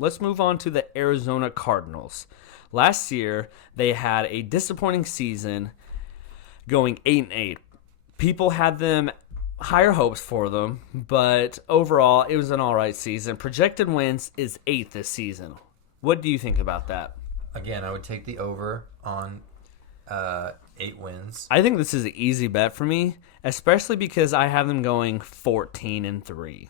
let's move on to the Arizona Cardinals. Last year, they had a disappointing season going 8-8. People had them higher hopes for them, but overall, it was an all right season. Projected wins is 8 this season. What do you think about that? Again, I would take the over on 8 wins. I think this is an easy bet for me, especially because I have them going 14-3.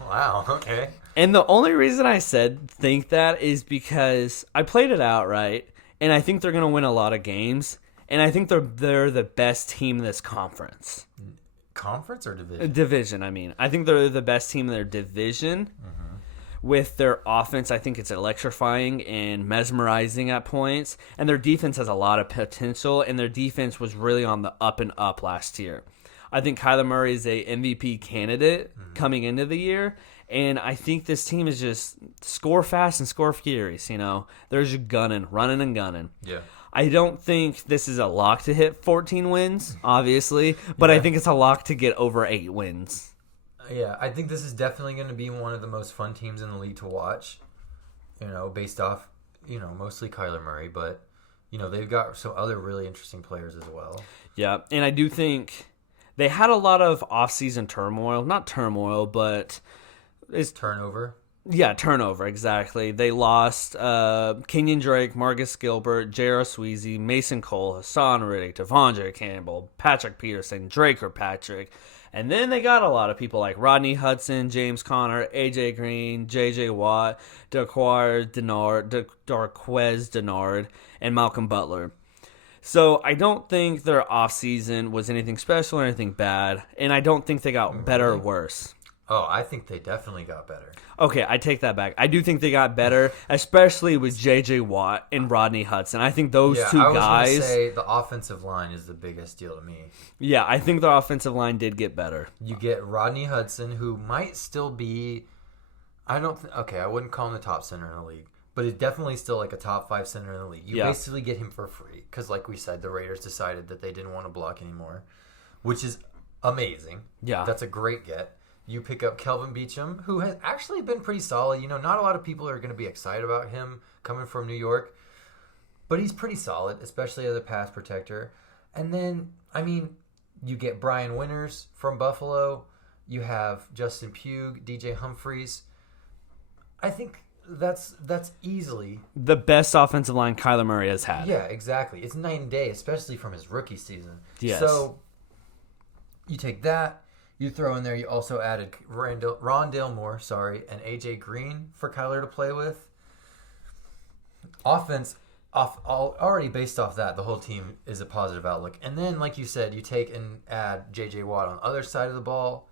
Wow, okay. And the only reason I think that is because I played it out right, and I think they're going to win a lot of games, and I think they're the best team in this conference. Conference or division? Division, I mean. I think they're the best team in their division. With their offense, I think it's electrifying and mesmerizing at points. And their defense has a lot of potential, and their defense was really on the up and up last year. I think Kyler Murray is a MVP candidate coming into the year, and I think this team is just score fast and score furious. They're just running and gunning. Yeah. I don't think this is a lock to hit 14 wins, obviously, but I think it's a lock to get over 8 wins. Yeah, I think this is definitely going to be one of the most fun teams in the league to watch, based off, mostly Kyler Murray, but, they've got some other really interesting players as well. Yeah, and I do think they had a lot of off-season turmoil. Not turmoil, but... It's turnover. Yeah, turnover, exactly. They lost Kenyon Drake, Marcus Gilbert, J.R. Sweezy, Mason Cole, Hassan Riddick, Devondre Campbell, Patrick Peterson, Draker Patrick. And then they got a lot of people like Rodney Hudson, James Conner, A.J. Green, J.J. Watt, Darquez Denard, and Malcolm Butler. So I don't think their offseason was anything special or anything bad, and I don't think they got better or worse. Oh, I think they definitely got better. Okay, I take that back. I do think they got better, especially with J.J. Watt and Rodney Hudson. I think those two guys... I was going to say the offensive line is the biggest deal to me. Yeah, I think their offensive line did get better. You get Rodney Hudson, who might still be... I wouldn't call him the top center in the league, but it's definitely still like a top 5 center in the league. You basically get him for free because, like we said, the Raiders decided that they didn't want to block anymore, which is amazing. Yeah. That's a great get. You pick up Kelvin Beachum, who has actually been pretty solid. Not a lot of people are going to be excited about him coming from New York, but he's pretty solid, especially as a pass protector. And then, you get Brian Winters from Buffalo. You have Justin Pugh, DJ Humphries. I think that's easily the best offensive line Kyler Murray has had. Yeah, exactly. It's night and day, especially from his rookie season. Yes. So you take that. You throw in there, you also added Rondale Moore, and A.J. Green for Kyler to play with. Offense, already based off that, the whole team is a positive outlook. And then, like you said, you take and add J.J. Watt on the other side of the ball.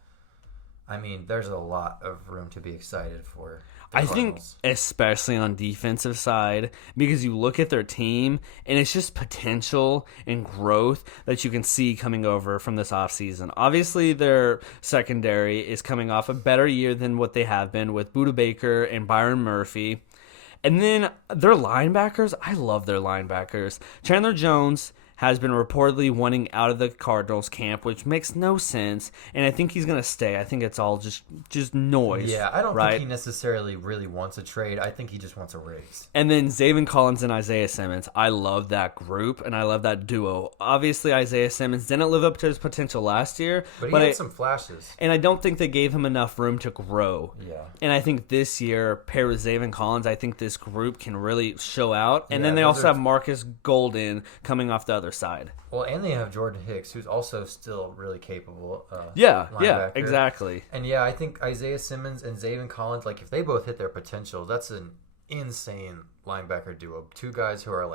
There's a lot of room to be excited for. I think especially on defensive side, because you look at their team and it's just potential and growth that you can see coming over from this offseason. Obviously, their secondary is coming off a better year than what they have been with Budda Baker and Byron Murphy. And then their linebackers, I love their linebackers. Chandler Jones has been reportedly wanting out of the Cardinals camp, which makes no sense, and I think he's going to stay. I think it's all just noise. Yeah, I don't think he necessarily really wants a trade. I think he just wants a raise. And then Zaven Collins and Isaiah Simmons. I love that group, and I love that duo. Obviously, Isaiah Simmons didn't live up to his potential last year. But he had some flashes. And I don't think they gave him enough room to grow. Yeah. And I think this year, paired with Zaven Collins, I think this group can really show out. And then they also have Marcus Golden coming off the other side. Well, and they have Jordan Hicks, who's also still really capable. Yeah, exactly. And I think Isaiah Simmons and Zaven Collins, if they both hit their potential, that's an insane linebacker duo. Two guys who are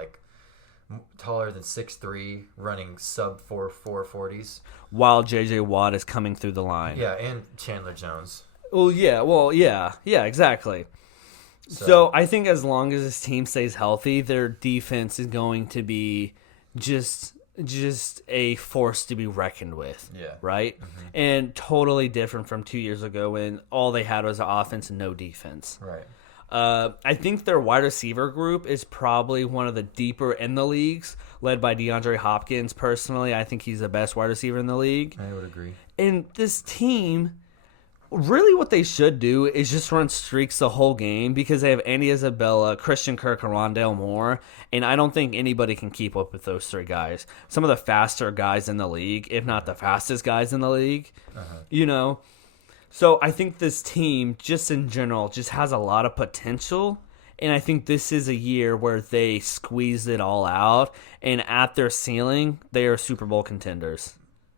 taller than 6'3", running sub 4.40s. While J.J. Watt is coming through the line. Yeah, and Chandler Jones. Yeah, exactly. So I think as long as this team stays healthy, their defense is going to be just a force to be reckoned with. Yeah. Right? Mm-hmm. And totally different from 2 years ago when all they had was an offense and no defense. Right. I think their wide receiver group is probably one of the deeper in the leagues, led by DeAndre Hopkins. Personally, I think he's the best wide receiver in the league. I would agree. And this team Really, what they should do is just run streaks the whole game because they have Andy Isabella, Christian Kirk, and Rondale Moore, and I don't think anybody can keep up with those three guys. Some of the faster guys in the league, if not the fastest guys in the league, you know. So I think this team, just in general, just has a lot of potential. And I think this is a year where they squeeze it all out. And at their ceiling, they are Super Bowl contenders.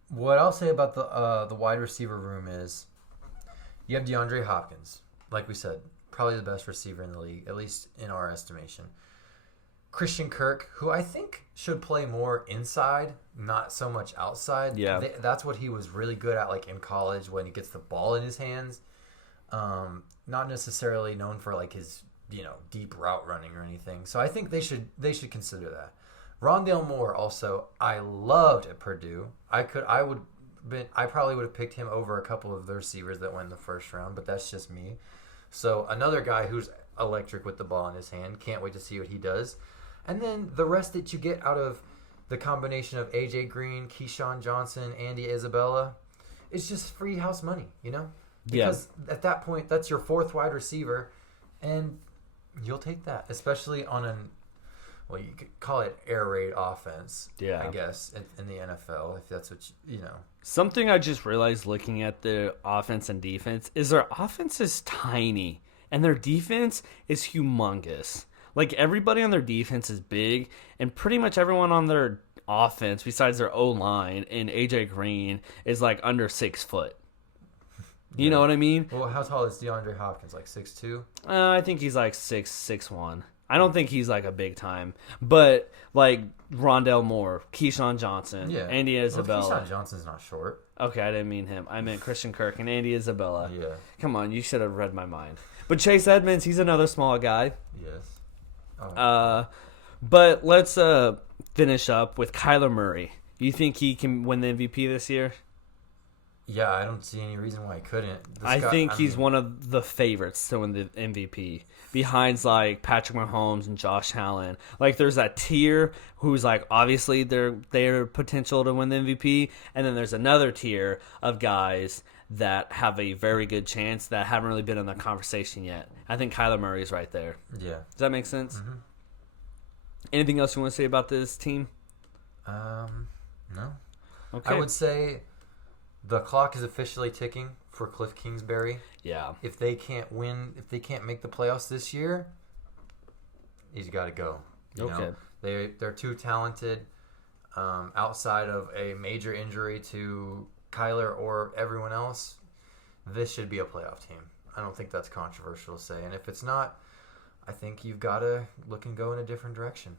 What I'll say about the wide receiver room is you have DeAndre Hopkins, like we said, probably the best receiver in the league, at least in our estimation. Christian Kirk, who I think should play more inside, not so much outside. Yeah. That's what he was really good at, like in college when he gets the ball in his hands. Not necessarily known for like his, deep route running or anything. So I think they should consider that. Rondale Moore also, I loved at Purdue. I probably would have picked him over a couple of the receivers that went in the first round, but that's just me. So another guy who's electric with the ball in his hand. Can't wait to see what he does. And then the rest that you get out of the combination of A.J. Green, Keyshawn Johnson, Andy Isabella, it's just free house money, Because at that point, that's your fourth wide receiver, and you'll take that, especially on you could call it air raid offense, I guess, in the NFL, if that's what you know. Something I just realized looking at the offense and defense is their offense is tiny, and their defense is humongous. Like, everybody on their defense is big, and pretty much everyone on their offense, besides their O-line and A.J. Green, is, like, under 6 foot. You know what I mean? Well, how tall is DeAndre Hopkins? Like 6'2"? I think he's, like, 6'1". I don't think he's, like, a big time. But, like, Rondale Moore, Keyshawn Johnson, Andy Isabella. Well, Keyshawn Johnson's not short. Okay, I didn't mean him. I meant Christian Kirk and Andy Isabella. Yeah. Come on, you should have read my mind. But Chase Edmonds, he's another small guy. Yes. But let's finish up with Kyler Murray. You think he can win the MVP this year? Yeah, I don't see any reason why he couldn't. I think he's one of the favorites to win the MVP. Behind, like, Patrick Mahomes and Josh Allen. Like, there's that tier who's, like, obviously they're potential to win the MVP. And then there's another tier of guys that have a very good chance that haven't really been in the conversation yet. I think Kyler Murray is right there. Yeah. Does that make sense? Mm-hmm. Anything else you want to say about this team? No. Okay. I would say the clock is officially ticking for Cliff Kingsbury. Yeah. If they can't make the playoffs this year, he's got to go. You know? They're too talented. Outside of a major injury to Kyler or everyone else, this should be a playoff team. I don't think that's controversial to say. And if it's not, I think you've got to look and go in a different direction.